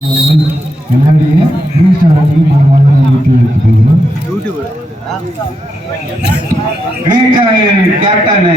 எல்லாருடைய ரீஸ்டார்ட்டையும் captain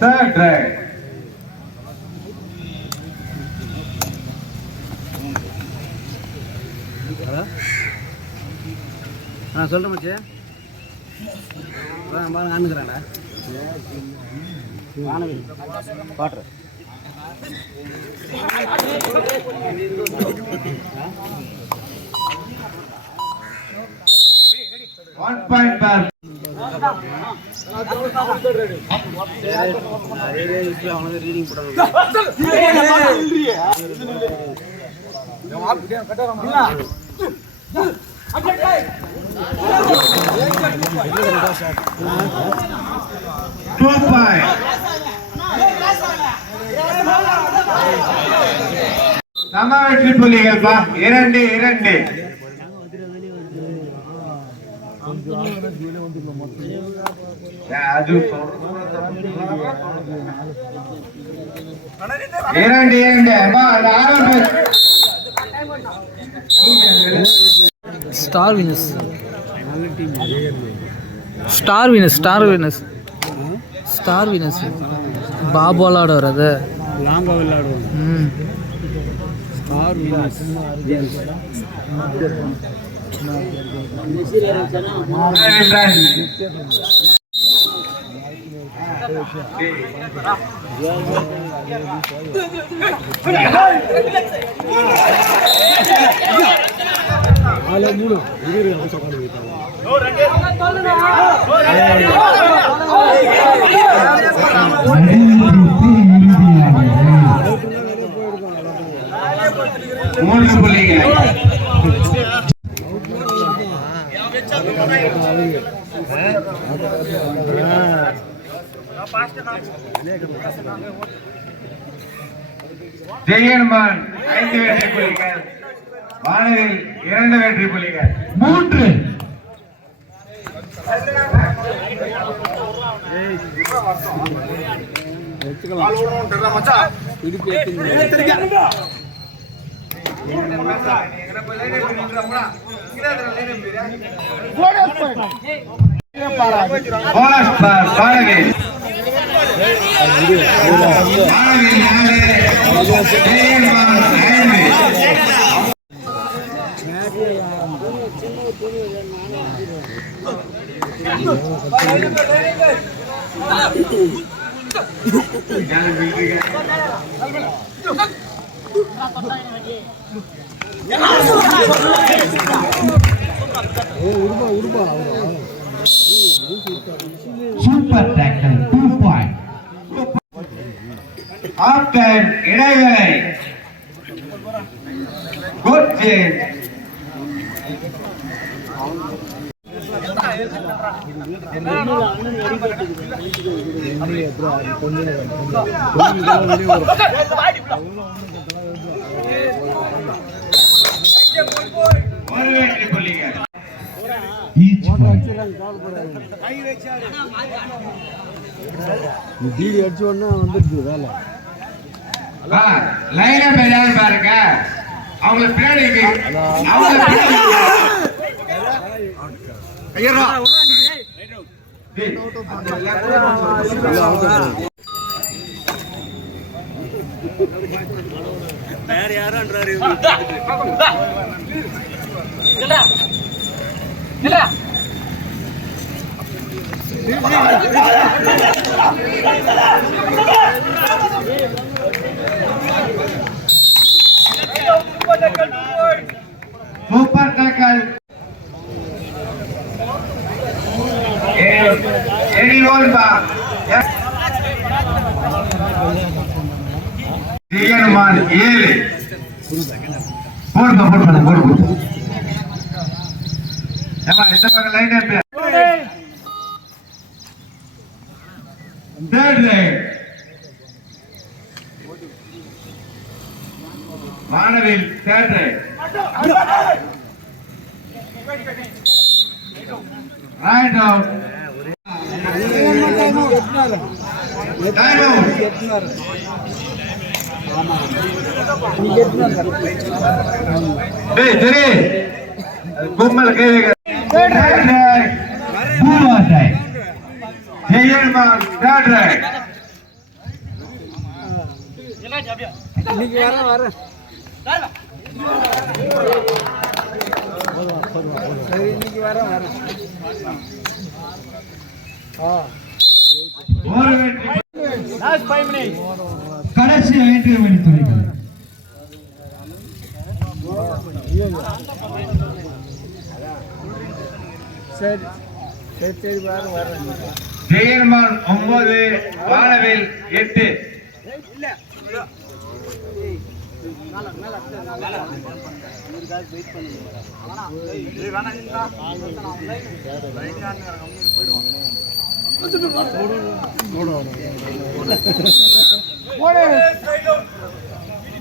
Third right. சொல்கிறேன் மச்சே பாருங்க ஆண்டுக்கிறாடா பாட்டுற 1 point per ரீடிங் வெற்றி புள்ளிகள் 2-2. ஸ்டார் வினஸ் பாபு விளாட வர்றது லாங்கா விளையாடுவோம் ஸ்டார் வினஸ் ஜெயன்மான் 5 வெற்றி புள்ளிகள், வானவில் 2 வெற்றி புள்ளிகள், 3 bonus for Vaanavil super tackle 2 point. Half time இடைவேளை. Good change. ஒரு வெற்றி புள்ளிகள். வீடியோ அடிச்ச உடனே வந்துருக்கு வேலை. லைனா பேர் பாருங்க, அவங்க பின்னாடி வேற யாரான்றாரு 7. போடு. ஏமா இந்த பக்கம் line up. Third right. Vaanavil third right. Right out. Time out. டேய் சரி கும்மல் கேவேக தேர்ட் ரைட். பூமா ரைட். ஜெயமான் தேர்ட் ரைட். இன்னைக்கு வரேன் சரி இன்னைக்கு வரேன் ஒரு வெற்றி. லாஸ்ட் 5 மினிட்ஸ் கடைசி 5 மணி துணிகள். சரி வரேன் ஜெயமான் 9, வானவில் 8.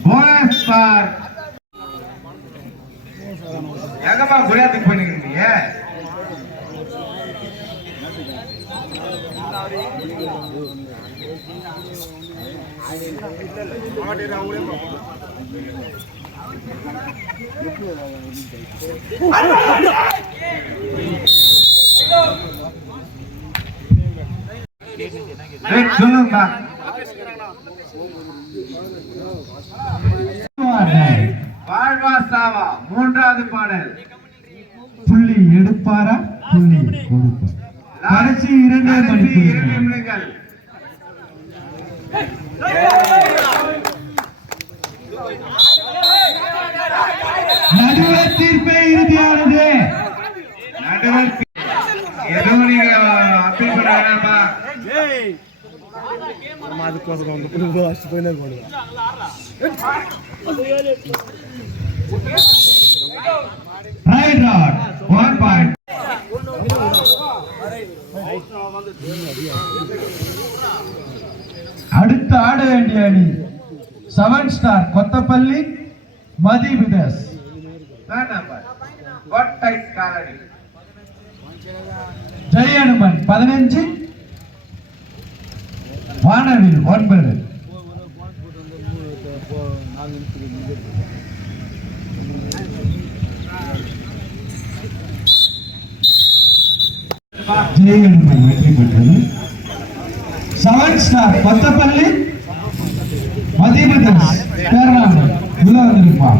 போனஸ் பார். எங்கம்மா குடியாத்துக்கு போயிருக்கீங்க? சொல்லுங்க. வாழ்வா சாவா 3வது பாடல். புள்ளி எடுப்பாரா புள்ளி கொடுப்பார். கடைசி 2 நிமிடங்கள். நடுவர் தீர்ப்பே இறுதியானது. நடுவர் ஏதோ நீங்க அப்பீல் பண்ண வேணாமா? அதுக்கோசரம் வந்து புது வாசி போயினே போடுவேன் ரைட் ராட் 1 பாயிண்ட். அடுத்து ஆட வேண்டிய அணி 7 ஸ்டார் கொத்தப்பள்ளி மதிவிதஸ். ஜெயனுமன் 15, வானவில் 9. ஜெயனுமன் வெற்றி பெற்றது. 7 ஸ்டார் கொத்தப்பள்ளி மதிவிதஸ். உள்ள வந்திருப்பா.